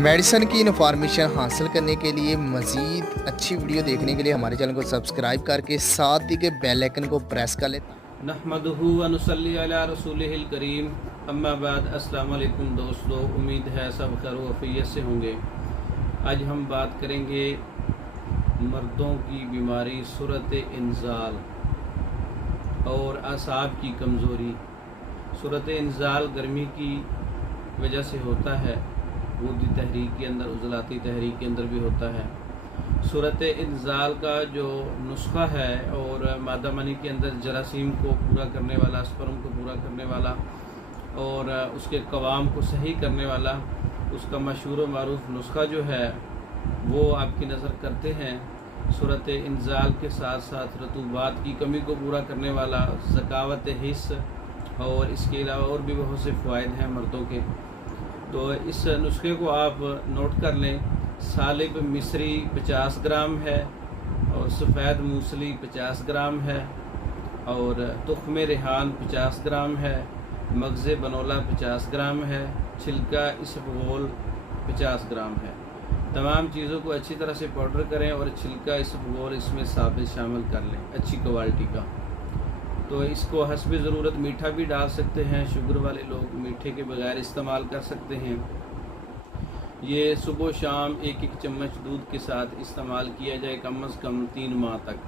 Medicine की information हासिल करने के लिए मज़ीद अच्छी वीडियो देखने के लिए हमारे चैनल को सब्सक्राइब करके साथ ही के बेल आइकन को प्रेस कर लें। नहमदुहु व नुसल्ली अला रसूलिहिल करीम, अम्मा बाद। अस्सलाम वालेकुम दोस्तों, उम्मीद है सब खैर व आफियत से होंगे। आज हम बात करेंगे मर्दों की बीमारी सूरत इंजाल और असाब की कमज़ोरी। सूरत इंजाल गर्मी की वजह से होता है, वूदी तहरीक के अंदर, उज़लाती तहरीक के अंदर भी होता है। सूरत इंजाल का जो नुस्खा है और मादा मनी के अंदर जरासीम को पूरा करने वाला, स्पर्म को पूरा करने वाला और उसके कवाम को सही करने वाला, उसका मशहूर मारूफ नुस्खा जो है वो आपकी नज़र करते हैं। सूरत इंजाल के साथ साथ रतूबात की कमी को पूरा करने वाला, ज़कावत हिस्स और इसके अलावा और भी बहुत से फ़वाइद हैं मर्दों के। तो इस नुस्खे को आप नोट कर लें। सालिब मिस्री 50 ग्राम है और सफ़ेद मूसली 50 ग्राम है और तुख्म रेहान 50 ग्राम है, मगज़ बनोला 50 ग्राम है, छिलका इसबगोल 50 ग्राम है। तमाम चीज़ों को अच्छी तरह से पाउडर करें और छिलका इसबगोल इसमें साबित शामिल कर लें, अच्छी क्वालिटी का। तो इसको हस्ब ज़रूरत मीठा भी डाल सकते हैं, शुगर वाले लोग मीठे के बगैर इस्तेमाल कर सकते हैं। ये सुबह शाम एक एक चम्मच दूध के साथ इस्तेमाल किया जाए कम अज़ कम 3 माह तक।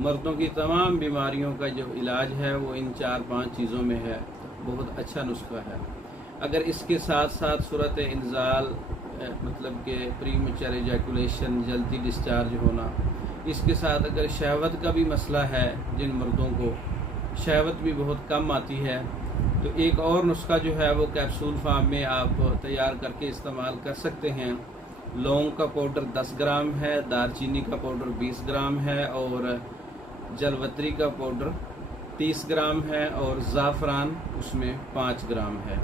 मर्दों की तमाम बीमारियों का जो इलाज है वो इन 4-5 चीज़ों में है। बहुत अच्छा नुस्खा है। अगर इसके साथ साथ सूरत इंजाल मतलब कि प्रीमेच्योर एजैकुलेशन, जल्दी डिस्चार्ज होना, इसके साथ अगर शहवत का भी मसला है, जिन मर्दों को शहवत भी बहुत कम आती है, तो एक और नुस्खा जो है वो कैप्सूल फार्म में आप तैयार करके इस्तेमाल कर सकते हैं। लौंग का पाउडर 10 ग्राम है, दालचीनी का पाउडर 20 ग्राम है और जलवत्री का पाउडर 30 ग्राम है और ज़ाफ़रान उसमें 5 ग्राम है।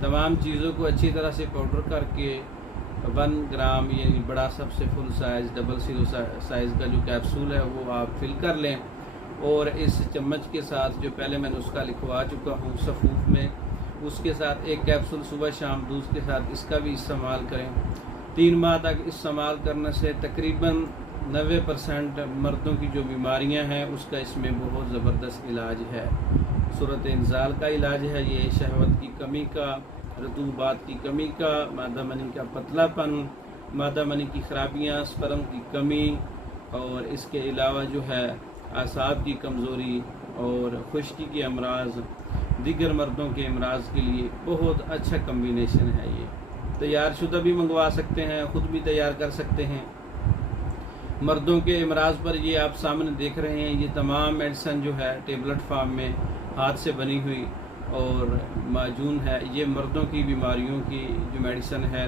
तमाम चीज़ों को अच्छी तरह से पाउडर करके 1 ग्राम यानी बड़ा सबसे full size double zero size का जो कैप्सूल है वो आप फिल कर लें और इस चम्मच के साथ जो पहले मैंने उसका लिखवा चुका हूँ सफ़ूफ में, उसके साथ एक कैप्सूल सुबह शाम दूध के साथ इसका भी इस्तेमाल करें। 3 माह तक इस्तेमाल करने से तकरीबन 90% मर्दों की जो बीमारियां हैं उसका इसमें बहुत ज़बरदस्त इलाज है। सूरत इंजाल का इलाज है ये, शहवत की कमी का, रतूबात की कमी का, मादा मनी का पतलापन, मादा मनी की खराबियाँ, स्पर्म की कमी और इसके अलावा जो है आसाब की कमज़ोरी और खुश्की के अमराज, दिगर मर्दों के अमराज के लिए बहुत अच्छा कम्बिनेशन है। ये तैयार शुदा भी मंगवा सकते हैं, ख़ुद भी तैयार कर सकते हैं। मर्दों के अमराज पर ये आप सामने देख रहे हैं, ये तमाम मेडिसन जो है टेबलेट फार्म में हाथ से बनी हुई और माजून है। ये मर्दों की बीमारियों की जो मेडिसन है